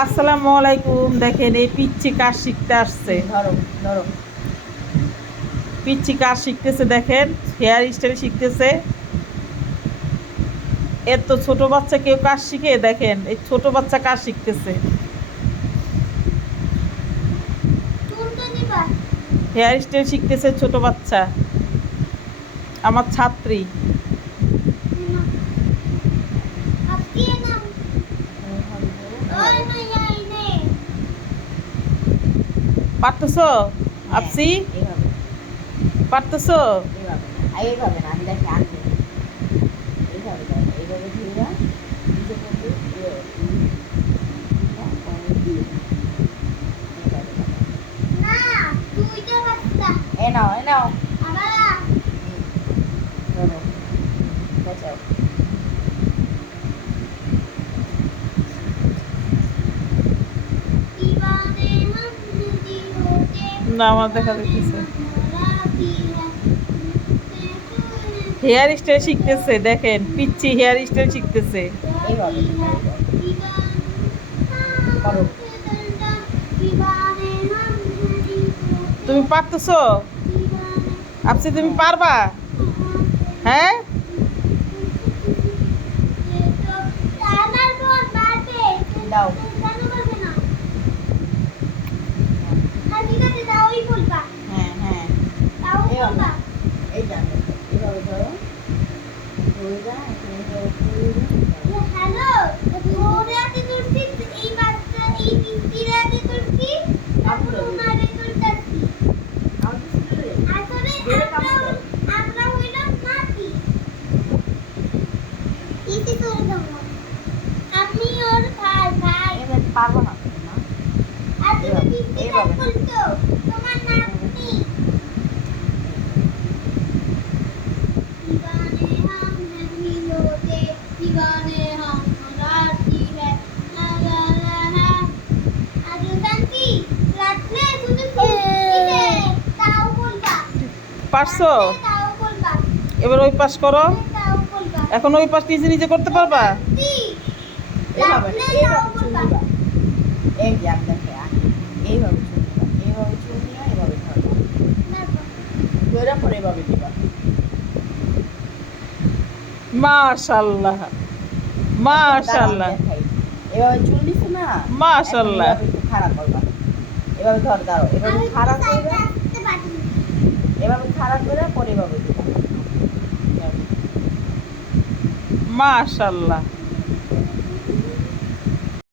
আসসালামু আলাইকুম। দেখেন এই পিচ্ছি কাজ শিখতে আসছে। ধরো ধরো। পিচ্ছি কাজ শিখতেছে, দেখেন হেয়ার স্টাইল শিখতেছে। এত ছোট বাচ্চা কেউ কাজ শিখে? দেখেন এই ছোট বাচ্চা কাজ শিখতেছে, হেয়ার স্টাইল শিখতেছে ছোট বাচ্চা, আমার ছাত্রী। পারতেছো আপসি? এইভাবে পারতেছো? এইভাবে না, এইভাবে না, আমি দেখি আনবে এইভাবে দাও, এইভাবে ধুইরা নিচে পড়বে, এ নাও এ নাও ধরো, বাঁচাও। না, আমার দেখা দেখতেছে হেয়ার স্টাইল শিখতেছে। দেখেন পিচ্ছি হেয়ার স্টাইল শিখতেছে। এইভাবে করো। তুমি পারতেছো আপসি? তুমি পারবা? হ্যাঁ, দাও হ্যাঁ হ্যাঁ এইভাবে, এই যে এইভাবে ধরো, ধুইরা এখানে এইভাবে পারবো না না, এইভাবে পারছো? এবার ওই পাশ করো। এখন ওই পাশ নিজে নিজে করতে পারবা? এইভাবে এইভাবে চুল দিবা, এই যে আমি দেখে এইভাবে চুল দিবা, এইভাবে চুল নিয়ে এইভাবে ধরবা, ধরে পরে এইভাবে দিবা। মাশাআল্লাহ, মাশাআল্লাহ, দেখাই এভাবে চুল দিছো না, মাশাআল্লাহ। এখন এভাবে একটু খাড়া করবা, এভাবে ধর দাও, এভাবে খাড়া করবে, এভাবে খাড়া করে পরে এভাবে দিবা। মাশাআল্লাহ।